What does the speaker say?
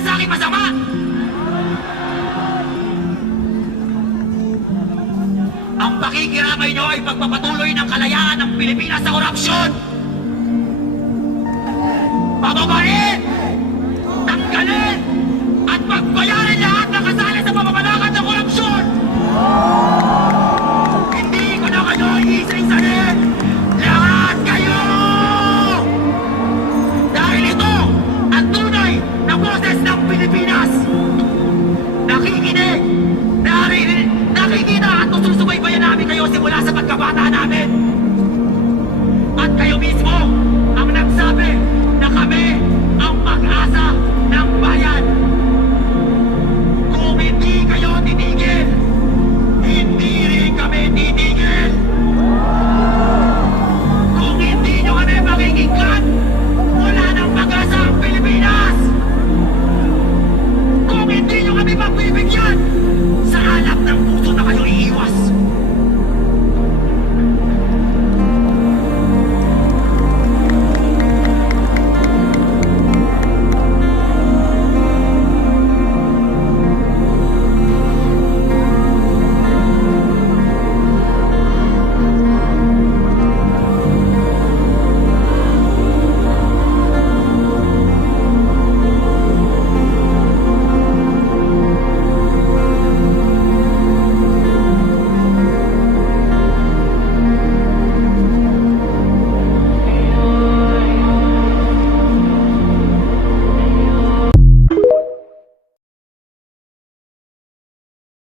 naman sa akin masama. Ang pakikiramay nyo ay pagpapatuloy ng kalayaan ng Pilipinas sa korupsyon. Pababain, tanggalin, at pagbayarin lahat ng kasali sa pamamalakan ng korupsyon. Hindi ko na kayo isa-isahin. Lahat kayo! Dahil ito ang tunay na boses ng Pilipinas. Nakikinig, nakikita at susubaybayan namin kayo simula sa pagkabata namin. At kayo mismo ang nagsabi na kami ang pag-asa ng bayan. Kung hindi kayo titigil,